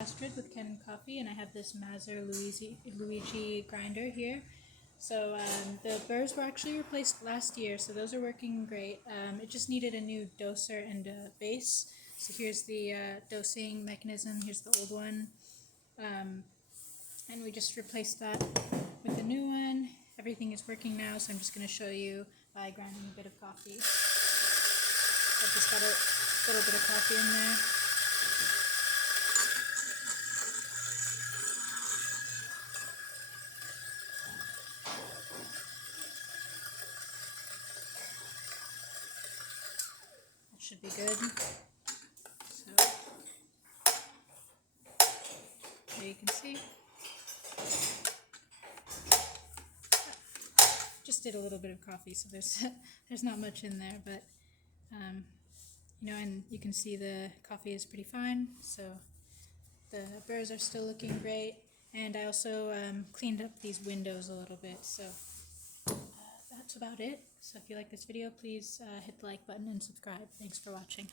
Gasket with Kanen coffee, and I have this Mazzer Luigi grinder here. So the burrs were actually replaced last year, so those are working great. It just needed a new doser and a base. So here's the dosing mechanism, here's the old one. And we just replaced that with the new one. Everything is working now, so I'm just going to show you by grinding a bit of coffee. I've just got a little bit of coffee in there. That should be good. So, there you can see. Just did a little bit of coffee, so there's not much in there, but you know, and you can see the coffee is pretty fine, so the burrs are still looking great. And I also cleaned up these windows a little bit, so that's about it. So if you like this video, please hit the like button and subscribe. Thanks for watching.